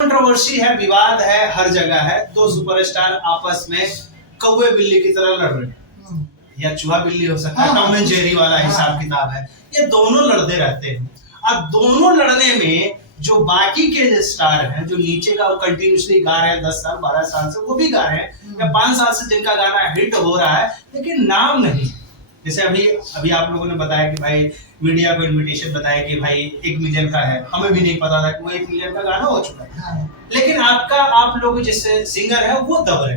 Controversy है, विवाद है, हर जगह है। दो सुपरस्टार आपस में कौवे बिल्ली की तरह लड़ रहे हैं, या चूहा बिल्ली हो सकता है, टॉम एंड जेरी वाला हिसाब किताब है। ये दोनों लड़ते रहते हैं। अब दोनों लड़ने में जो बाकी के स्टार हैं, जो नीचे का वो कंटिन्यूसली गा रहे हैं 10 साल 12 साल से, वो भी गा रहे हैं, या 5 साल से जिनका गाना हिट हो रहा है, लेकिन नाम नहीं। जैसे अभी आप लोगों ने बताया कि भाई मीडिया को इनविटेशन बताया कि भाई 1 मिलियन का है, हमें भी नहीं पता था कि वो 1 मिलियन का गाना हो चुका है। लेकिन आप लोग जैसे सिंगर है वो दब रहे।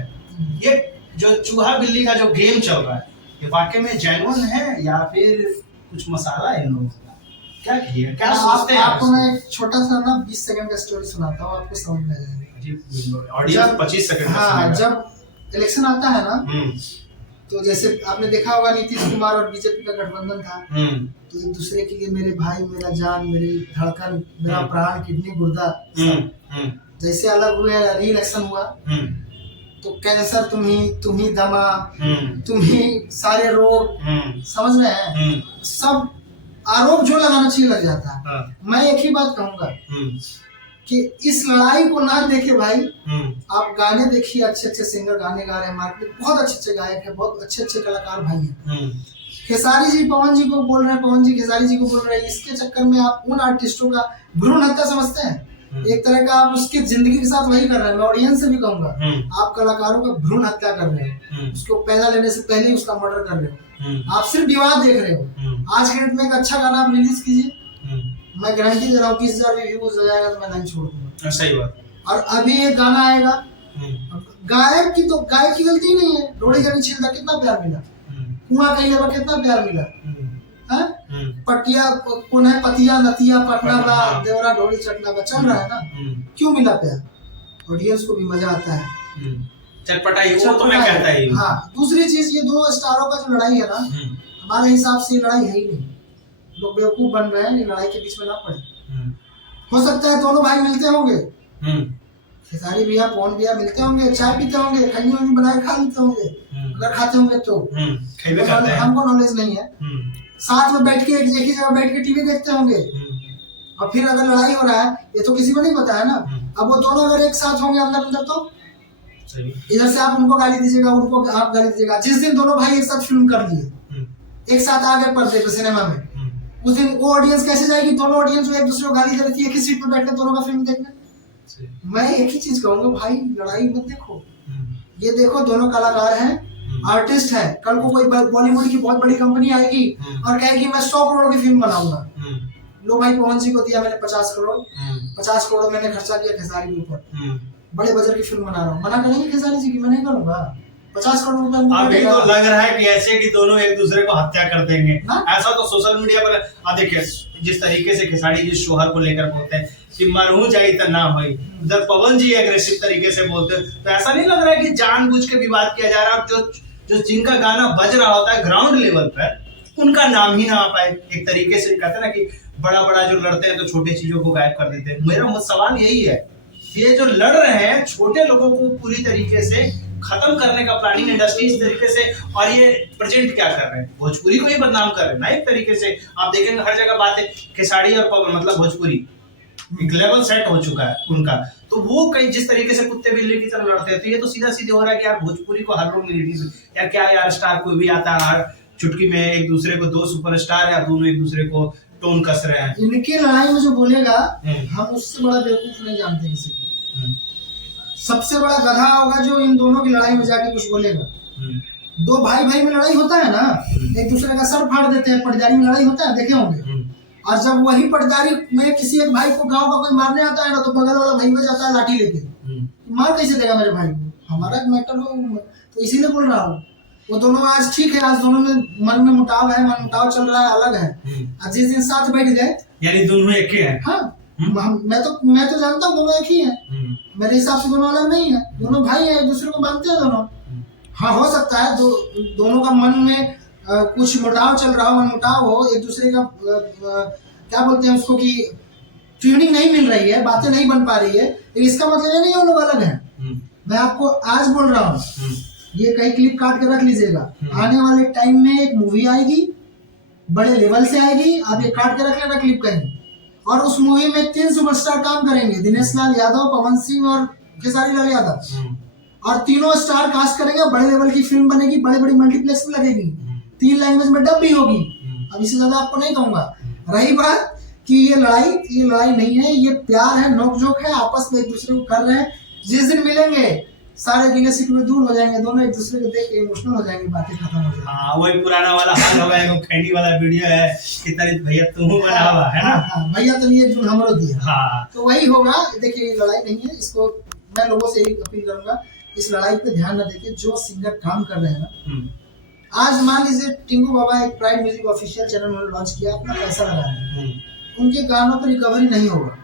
ये जो चूहा बिल्ली का जो गेम चल रहा है, ये वाकई में जेन्युइन है या फिर कुछ मसाला है इन लोगों का? क्या किया, क्या सोचते हैं? आपको मैं एक छोटा सा ना 20 सेकंड का स्टोरी सुनाता हूँ, आपको समझ में आ जाएगा। ऑडियंस 25 सेकंड में हाँ, जब इलेक्शन आता है ना, तो जैसे आपने देखा होगा नीतीश कुमार और बीजेपी का गठबंधन था, तो एक दूसरे के लिए मेरे भाई, मेरा जान, मेरी धड़कन, मेरा प्राण, किडनी, गुर्दा, जैसे अलग हुए, री इलेक्शन हुआ तो कैंसर तुम ही दमा, तुम ही सारे रोग, समझ रहे हैं, सब आरोप जो लगाना चाहिए लग जाता है। मैं एक ही बात कहूंगा कि इस लड़ाई को ना देखे भाई, आप गाने देखिए, अच्छे अच्छे सिंगर गाने गा रहे हैं, मार्केट में बहुत अच्छे अच्छे गायक है, बहुत अच्छे अच्छे कलाकार भाई हैं। खेसारी जी पवन जी को बोल रहे हैं, पवन जी खेसारी जी को बोल रहे हैं, इसके चक्कर में आप उन आर्टिस्टों का भ्रूण हत्या समझते हैं। एक तरह का आप उसकी जिंदगी के साथ वही कर रहे हैं। मैं ऑडियंस से भी कहूंगा, आप कलाकारों का भ्रूण हत्या कर रहे हो, उसको पैदा लेने से पहले ही उसका मर्डर कर रहे हो। आप सिर्फ विवाद देख रहे हो। आज के डेट में एक अच्छा गाना आप रिलीज कीजिए, मैं गारंटी दे रहा हूँ 20,000 व्यूज हो जाएगा तो मैं नहीं छोड़ दूंगा। सही बात। और अभी ये गाना आएगा, गायक की गलती नहीं है। रोड़ी जनी छिलता कितना प्यार मिला, कुआं कहीं लेवा कितना प्यार मिला, पटिया कौन है, पतिया नतिया पटना बा, देवरा ढोली चटना बा, चल रहा है ना, क्यों मिला प्यार? ऑडियंस को भी मजा आता है, चटपटाई, वो तो मैं कहता ही। हाँ, दूसरी चीज, ये दोनों स्टारों का जो लड़ाई है ना, हमारे हिसाब से लड़ाई है ही नहीं। लोग बेवकूफ बन रहे हैं, लड़ाई के बीच में ना पड़े। हो सकता है दोनों भाई मिलते होंगे, खेसारी भैया पवन भैया मिलते होंगे, चाय पीते होंगे, खन्नी वन्नी बनाए खा लेते होंगे, अगर खाते होंगे तो हमको नॉलेज नहीं है। साथ में बैठ के एक ही जगह बैठ के टीवी देखते होंगे, और फिर अगर लड़ाई हो रहा है, ये तो किसी को नहीं पता है ना। अब वो दोनों अगर एक साथ होंगे अंदर अंदर, तो इधर से आप उनको गाली दीजिएगा, उनको आप गाली दीजिएगा। जिस दिन दोनों भाई एक साथ फिल्म कर लिए, एक साथ आ गए पर्दे पे सिनेमा में, उस दिन वो ऑडियंस कैसे जाएगी? दोनों ऑडियंस जो एक दूसरे को गाली दे रही थी, एक ही सीट पे बैठकर दोनों का फिल्म देखने। मैं एक ही चीज कहूंगा भाई, लड़ाई मत देखो, ये देखो दोनों कलाकार हैं, आर्टिस्ट है। कल को कोई बॉलीवुड की बहुत बड़ी कंपनी आएगी और कहेगी मैं 100 करोड़ की फिल्म बनाऊंगा। लो भाई, पवन जी को दिया मैंने 50 करोड़, 50 करोड़ मैंने खर्चा किया खेसारी के ऊपर, बड़े बजट की फिल्म बना रहा हूँ, मना करेंगे खेसारी जी की? मैं नहीं करूंगा। 50 करोड़ रुपए अभी तो लग रहा है कि ऐसे कि दोनों एक दूसरे को हत्या कर देंगे। ऐसा तो सोशल मीडिया पर आप देखिए, जिस तरीके से खेसारी जी शोहर को लेकर बोलते हैं कि मरू जाई तो ना होई, उधर पवन जी एग्रेसिव तरीके से बोलते हैं, तो ऐसा नहीं लग रहा है कि जानबूझ के विवाद किया जा रहा है? जो जिनका गाना बज रहा होता है ग्राउंड लेवल पर, उनका नाम ही ना आ पाए। एक तरीके से कहते हैं ना कि बड़ा बड़ा जो लड़ते हैं तो छोटे चीजों को गायब कर देते हैं। मेरा सवाल यही है, ये जो लड़ रहे हैं छोटे लोगों को पूरी तरीके से खत्म करने का प्लानिंग इंडस्ट्री इस तरीके से, और ये प्रेजेंट क्या कर रहे हैं? भोजपुरी को ही बदनाम कर रहे हैं ना एक तरीके से। आप देखेंगे हर जगह बात है खेसारी और पवन, मतलब भोजपुरी एक लेवल सेट हो चुका है उनका, तो वो कई जिस तरीके से कुत्ते बिल्ली की तरह लड़ते हैं, तो ये तो सीधा सीधे हो रहा है कि यार भोजपुरी को हर लोग यार क्या यार, स्टार कोई भी आता है, हर चुटकी में एक दूसरे को, दो सुपरस्टार या दोनों एक दूसरे को टोन कस रहे हैं। इनकी लड़ाई में जो बोलेगा, हम उससे बड़ा बेवकूफ नहीं जानते किसी को। सबसे बड़ा गधा होगा जो इन दोनों की लड़ाई में जाके कुछ बोलेगा। दो भाई भाई में लड़ाई होता है ना, एक दूसरे का सर फाड़ देते हैं, पटदारी में लड़ाई होता है, देखे होंगे। और जब वही पटदारी में किसी एक भाई को गांव का कोई मारने आता है ना, तो बगल वाला भाई में जाता है लाठी लेके, मार कैसे देगा मेरे भाई को? हमारा मैटर हो, तो इसीलिए बोल रहा हूँ। वो दोनों आज ठीक है, आज दोनों में मन में मुटाव है, मन मुटाव चल रहा है, अलग है। आज जिस दिन साथ बैठ गए, यानी दोनों एक ही हैं। हाँ, मैं तो जानता हूँ दोनों एक ही है। मेरे हिसाब से दोनों अलग नहीं है, दोनों भाई है, एक दूसरे को मानते हैं दोनों। हाँ, हो सकता है दोनों का मन में कुछ मुटाव चल रहा हो, मन मुटाव हो, एक दूसरे का क्या बोलते हैं उसको, कि ट्यूनिंग नहीं मिल रही है, बातें नहीं बन पा रही है, लेकिन इसका मतलब ये नहीं वो लोग अलग हैं। मैं आपको आज बोल रहा हूँ, ये कहीं क्लिप काट के रख लीजिएगा, आने वाले टाइम में एक मूवी आएगी, बड़े लेवल से आएगी, आप ये काट के रख लेना क्लिप कहीं, और उस मूवी में 3 सुपरस्टार काम करेंगे, दिनेश लाल यादव, पवन सिंह और खेसारी लाल यादव। और तीनों स्टार कास्ट करेंगे, बड़े लेवल की फिल्म बनेगी, बड़े बड़ी मल्टीप्लेक्स में लगेगी, 3 लैंग्वेज में डब भी होगी। अब इससे ज्यादा आपको नहीं कहूंगा। रही बात कि ये लड़ाई नहीं है, ये प्यार है, नोकझोंक है, आपस में एक दूसरे को कर रहे हैं। जिस दिन मिलेंगे सारे गिले शिकवे दूर हो जाएंगे, दोनों एक दूसरे को देख के इमोशनल हो जाएंगे, बातें खत्म हो जाएंगी। हाँ, वही पुराना वाला हाल हो गया, खैनी वाला वीडियो है कि तारी भैया तुम बना हुआ है ना। हाँ, भैया तो ये जो हमरो दिया। हाँ, तो वही होगा। देखिए लड़ाई नहीं है, इसको मैं लोगों से यही अपील करूंगा, इस लड़ाई पे ध्यान न देके जो सिंगर काम कर रहे हैं ना, आज मान लीजिए टिंकू बाबा एक प्राइड म्यूजिक ऑफिशियल चैनल उन्होंने लॉन्च किया, अपना पैसा लगा रहे हैं, उनके गानों पर रिकवरी नहीं होगा,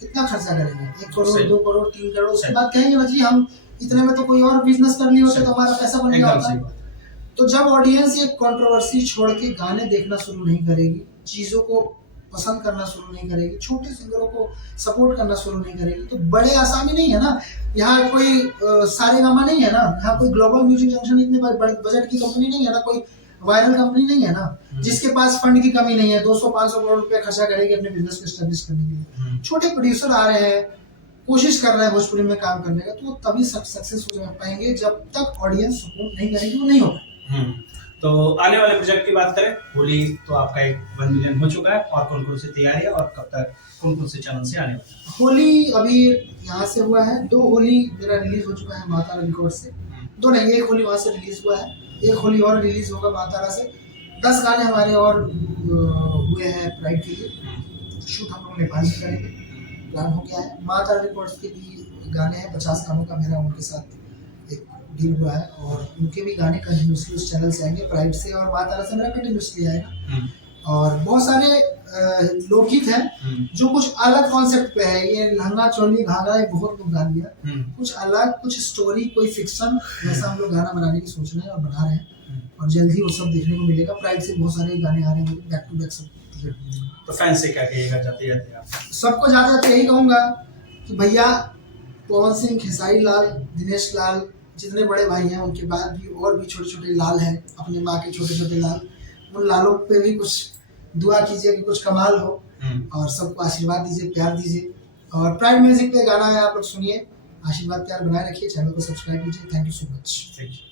कितना खर्चा करेंगे, 1 करोड़ 2 करोड़ 3 करोड़, उसके बाद कहेंगे बच्ची हम इतने में तो कोई और बिजनेस कर लिए होते तो हमारा पैसा बन गया होता। तो जब ऑडियंस ये कंट्रोवर्सी छोड़ के गाने देखना शुरू नहीं करेगी, चीजों को पसंद करना शुरू नहीं करेगी, छोटे सिंगरों को सपोर्ट करना शुरू नहीं करेगी, तो बड़े आसामी नहीं है ना। यहाँ कोई सारेगामा नहीं है ना, यहाँ कोई ग्लोबल म्यूजिक जंक्शन इतने बड़े बजट की कंपनी नहीं है ना, कोई वायरल कंपनी नहीं है ना, जिसके पास फंड की कमी नहीं है, 200-500 करोड़ रुपए खर्चा करेगी अपने बिजनेस को एस्टेब्लिश करने के लिए। छोटे प्रोड्यूसर आ रहे हैं, कोशिश कर रहे हैं भोजपुरी में काम करने का, तो वो तभी सक्सेस हो पाएंगे जब तक ऑडियंस सपोर्ट नहीं करेगी, वो नहीं होगा। तो आने वाले प्रोजेक्ट की बात करें, होली तो आपका 1 मिलियन हो चुका है, और कौन कौन सी तैयारी है और कब तक कौन कौन से चैनल से आने वाला है? होली अभी यहाँ से हुआ है, 2 होली मेरा रिलीज हो चुका है मातारा रिकॉर्ड से, 2 नहीं 1 होली वहाँ से रिलीज हुआ है, 1 होली और रिलीज होगा मातारा से। 10 गाने हमारे और हुए हैं प्राइड के लिए, शूट हम लोग नेपाल से करेंगे, प्लान हो गया है। मातारा रिकॉर्ड्स के भी गाने हैं, 50 गानों का मेरा उनके साथ एक डील हुआ है, और उनके भी गाने कंटिन्यूसली उस चैनल से आएंगे, प्राइड से और मातारा से मेरा कंटिन्यूसली आएगा। और बहुत सारे लोकगीत हैं जो कुछ अलग कॉन्सेप्ट पे है, ये लहंगा चोली घाघरा ये बहुत लोग गा लिया, कुछ अलग, कुछ स्टोरी, कोई फिक्शन, वैसा हम लोग गाना बनाने की सोच रहे हैं और बना रहे हैं, और जल्द ही वो सब देखने को मिलेगा। प्राइड से बहुत सारे गाने आ रहे हैं बैक टू बैक सब। तो फैंस से क्या कहिएगा जाते जाते आप? सबको जाते जाते यही कहूंगा कि भैया पवन सिंह, खेसारी लाल, दिनेश लाल, जितने बड़े भाई हैं, उनके बाद भी और भी छोटे छोटे लाल हैं, अपनी माँ के छोटे छोटे लाल, उन लालों पे भी कुछ दुआ कीजिए कि कुछ कमाल हो, और सबको आशीर्वाद दीजिए, प्यार दीजिए। और प्राइड म्यूजिक पे गाना है, आप लोग सुनिए, आशीर्वाद प्यार बनाए रखिए, चैनल को सब्सक्राइब कीजिए। Thank you so much.